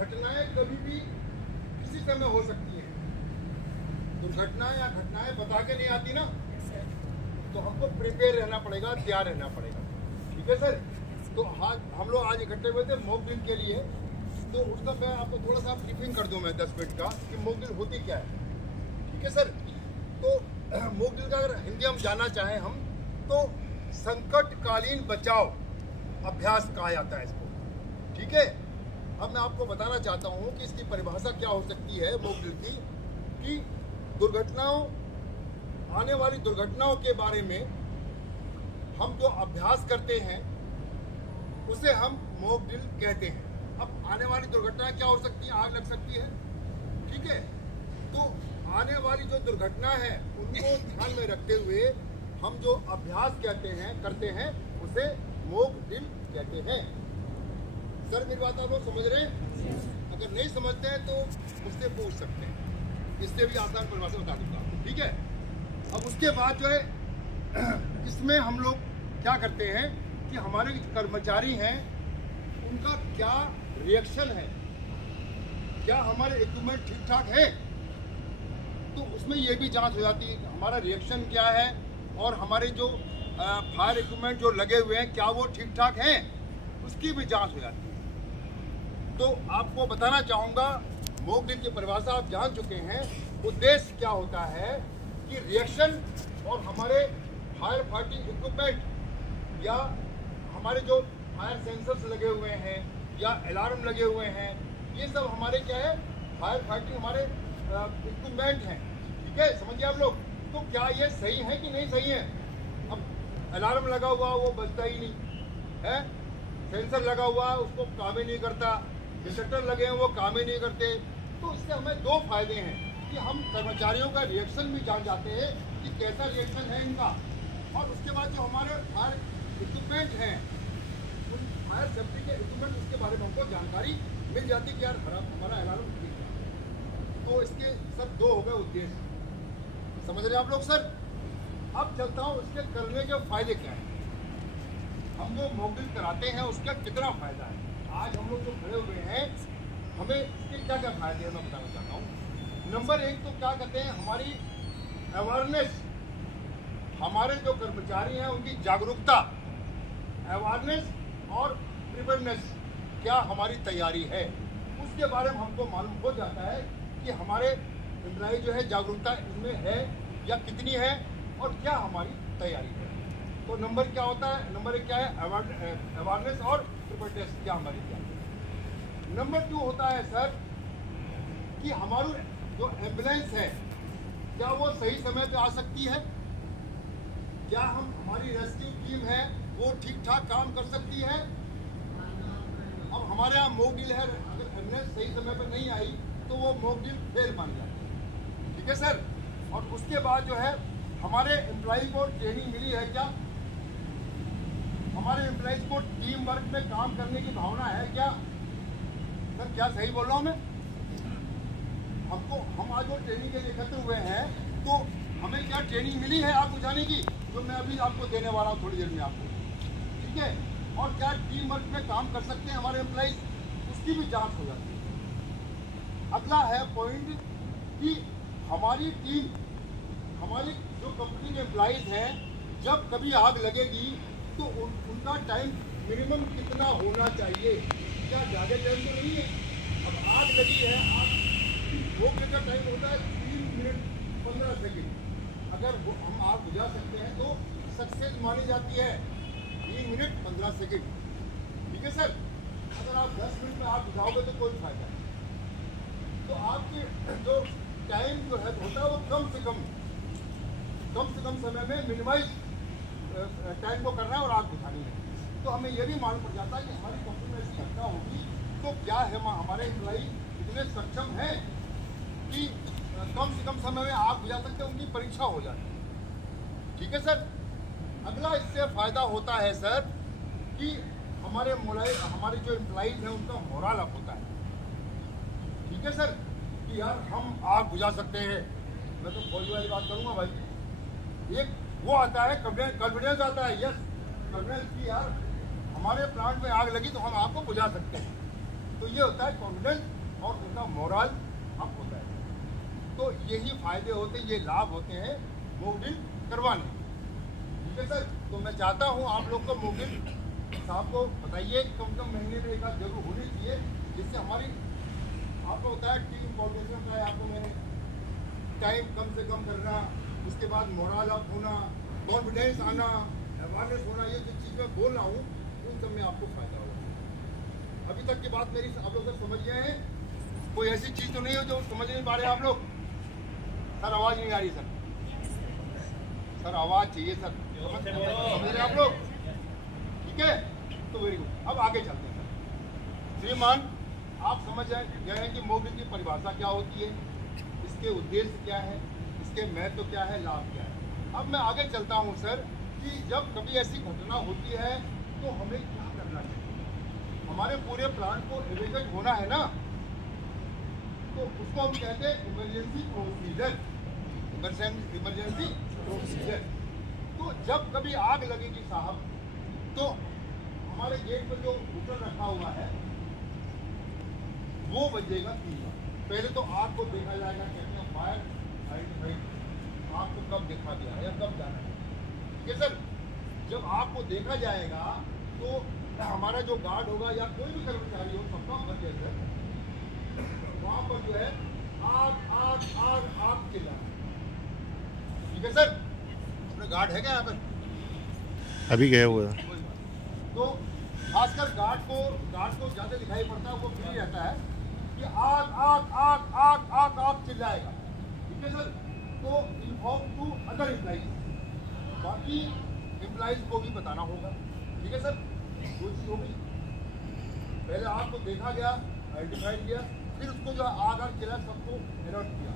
घटनाएं कभी भी किसी समय हो सकती हैं। दुर्घटनाएं या घटनाएं बता के नहीं आती ना, तो हमको प्रिपेयर रहना पड़ेगा, तैयार रहना पड़ेगा। ठीक है सर। तो हम लोग आज इकट्ठे हुए थे मॉक ड्रिल के लिए। तो उसका मैं आपको थोड़ा सा ब्रीफिंग कर दूं मैं 10 मिनट का कि मॉक ड्रिल होती क्या है। ठीक है सर। तो मॉक ड्रिल का अगर हिंदी हम जानना चाहें हम तो संकटकालीन बचाव अभ्यास कहा जाता है इसको। ठीक है। अब मैं आपको बताना चाहता हूं कि इसकी परिभाषा क्या हो सकती है मॉक ड्रिल की, कि दुर्घटनाओं, आने वाली दुर्घटनाओं के बारे में हम जो अभ्यास करते हैं उसे हम मॉक ड्रिल कहते हैं। अब आने वाली दुर्घटनाएं क्या हो सकती है, आग लग सकती है। ठीक है। तो आने वाली जो दुर्घटना है उनको ध्यान में रखते हुए हम जो अभ्यास करते हैं उसे मॉक ड्रिल कहते हैं। सर मेरी बात आप लोग समझ रहे हैं? अगर नहीं समझते हैं तो मुझसे पूछ सकते हैं, इससे भी आसान परिभाषा बता दूंगा आपको। ठीक है। अब उसके बाद जो है इसमें हम लोग क्या करते हैं कि हमारे कर्मचारी हैं उनका क्या रिएक्शन है, क्या हमारे इक्विपमेंट ठीक ठाक है, तो उसमें ये भी जांच हो जाती है कि हमारा रिएक्शन क्या है और हमारे जो फायर इक्विपमेंट जो लगे हुए हैं क्या वो ठीक ठाक हैं, उसकी भी जांच हो जाती है। तो आपको बताना चाहूँगा मॉक ड्रिल की परिभाषा आप जान चुके हैं। उद्देश्य क्या होता है कि रिएक्शन और हमारे फायर फाइटिंग इक्विपमेंट या हमारे जो फायर सेंसर्स लगे हुए हैं या अलार्म लगे हुए हैं, ये सब हमारे क्या है, फायर फाइटिंग हमारे इक्विपमेंट हैं। ठीक है, समझिए आप लोग। तो क्या ये सही है कि नहीं सही है? अब अलार्म लगा हुआ वो बजता ही नहीं है, सेंसर लगा हुआ उसको काम ही नहीं करता, डिटेक्टर लगे हैं वो काम ही नहीं करते। तो इससे हमें दो फायदे हैं कि हम कर्मचारियों का रिएक्शन भी जान जाते हैं कि कैसा रिएक्शन है इनका, और उसके बाद जो हमारे फायर इक्विपमेंट हैं उन फायर सेफ्टी के इक्विपमेंट उसके बारे में हमको जानकारी मिल जाती कि यार हमारा अलार्म ठीक है। तो इसके सर दो हो गए उद्देश्य, समझ रहे हैं आप लोग सर। अब चलता हूँ इसके करने के फायदे क्या है, हम जो मॉक ड्रिल कराते हैं उसका कितना फायदा है। आज हम लोग जो खड़े हुए हैं हमें इसके क्या क्या फायदे हैं मैं बताना चाहता हूँ। नंबर एक तो क्या कहते हैं, हमारी अवेयरनेस, हमारे जो कर्मचारी हैं उनकी जागरूकता, अवेयरनेस और प्रिपेयरनेस, क्या हमारी तैयारी है उसके बारे में हमको मालूम हो जाता है कि हमारे एम्प्लॉय जो है जागरूकता इनमें है या कितनी है और क्या हमारी तैयारी है। तो नंबर क्या होता है, नंबर एक क्या है, अवेयरनेस और प्रिपेयरनेस, क्या हमारी तैयारी है। नंबर 2 होता है सर कि हमारी जो एम्बुलेंस है क्या वो सही समय पे आ सकती है, क्या हमारी रेस्क्यू टीम है वो ठीक ठाक काम कर सकती है। अब हमारे यहाँ मॉक ड्रिल है, अगर एम्बुलेंस सही समय पर नहीं आई तो वो मॉक ड्रिल फेल मान जाती है। ठीक है सर। और उसके बाद जो है हमारे एम्प्लॉय को ट्रेनिंग मिली है क्या, हमारे एम्प्लॉयज को टीम वर्क में काम करने की भावना है क्या। सर क्या सही बोल रहा हूँ मैं? हम आज वो ट्रेनिंग के लिए एकत्र हुए हैं तो हमें क्या ट्रेनिंग मिली है आग बुझाने की, जो मैं अभी आपको देने वाला हूँ थोड़ी देर में आपको। ठीक है। और क्या टीम वर्क में काम कर सकते हैं हमारे एम्प्लॉयज, उसकी भी जांच हो जाती है। अगला है पॉइंट कि हमारी टीम, हमारी जो कंपनी के एम्प्लॉयज हैं, जब कभी आग लगेगी तो उनका टाइम मिनिमम कितना होना चाहिए, क्या ज़्यादा टाइम तो नहीं है। अब आग लगी है, मॉक ड्रिल का टाइम होता है 3 मिनट 15 सेकेंड, अगर हम आग बुझा सकते हैं तो सक्सेस मानी जाती है 3 मिनट 15 सेकेंड। ठीक है सर। अगर आप 10 मिनट में आग बुझाओगे तो कोई फायदा नहीं। तो आपके जो टाइम जो है होता है वो कम से कम समय में मिनिमाइज टाइम को करना है और आग बुझानी है। तो हमें यह भी मालूम पड़ जाता है कि हमारी कंपनी में ऐसी घटना होगी तो क्या है हमारे एम्प्लॉई इतने सक्षम हैं कि कम से कम समय में आग बुझा सकते हैं, उनकी परीक्षा हो जाती है। ठीक है सर। अगला इससे फायदा होता है सर कि हमारे जो एम्प्लॉइज हैं उनका मोरल अप होता है। ठीक है सर, कि यार हम आग बुझा सकते हैं। मैं तो फौजी वाली बात करूँगा भाई, एक वो आता है कॉन्फिडेंस आता है, यस कॉन्फिडेंस की यार हमारे प्लांट में आग लगी तो हम आग को बुझा सकते हैं। तो ये होता है कॉन्फिडेंस और उनका मोरल अप होता है। तो यही फायदे होते हैं, ये लाभ होते हैं मॉक ड्रिल करवाने। ठीक है सर, तो मैं चाहता हूँ आप लोग को मॉक ड्रिल साहब को बताइए, कम से कम महीने में एक आध जरूर होनी चाहिए, जिससे हमारी आपको होता है टीम कोऑर्डिनेशन का है, आपको मैंने टाइम कम से कम करना, उसके बाद मोरल अप होना, कॉन्फिडेंस आना, अवेयरनेस होना, ये जो चीज़ मैं बोल रहा हूँ उन सब में आपको फायदा होगा। अभी तक की बात मेरी आप लोग समझ गए हैं? कोई ऐसी चीज़ तो नहीं हो जो समझ नहीं पा रहे आप लोग? सर आवाज़ नहीं आ रही सर, सर आवाज़ चाहिए सर, समझ रहे आप लोग? ठीक है, तो वेरी गुड। अब आगे चलते हैं सर। श्रीमान, आप समझ गए हैं कि मॉक ड्रिल की परिभाषा क्या होती है, इसके उद्देश्य क्या है, इसके महत्व क्या है, लाभ क्या है। अब मैं आगे चलता हूं सर कि जब कभी ऐसी घटना होती है तो हमें क्या करना चाहिए। हमारे पूरे प्लांट को इवैक्यूएट होना है ना, तो उसको हम कहते हैं इमरजेंसी प्रोसीजर। Emergency procedure. तो जब कभी आग लगेगी साहब, तो हमारे गेट पर जो हुटर रखा हुआ है वो बजेगा 3 बार। पहले तो आग को देखा जाएगा, कहते हैं फायर आइडेंटिफाइड, आग को कब देखा गया है या कब जाना है। ठीक है सर, जब आग को देखा जाएगा तो हमारा जो गार्ड होगा या कोई भी कर्मचारी हो, सबका फर्ज है सर, वहां पर जो है आग आग आग आग चिल्लाना। ठीक है सर, अपने गार्ड है क्या यहाँ पर? अभी गया हुआ है। तो खासकर गार्ड को ज्यादा दिखाई पड़ता है, वो फ्री रहता है कि आग आग आग आग आग आग चिल्लाएगा। ठीक है सर, तो इन्फॉर्म टू अदर एम्प्लॉइज, बाकी एम्प्लॉइज को भी बताना होगा। ठीक है सर, दो चीज होगी, पहले आग को देखा गया, आइडेंटिफाइड किया, फिर उसको जो आग आग चिल्लाया सबको अलर्ट किया।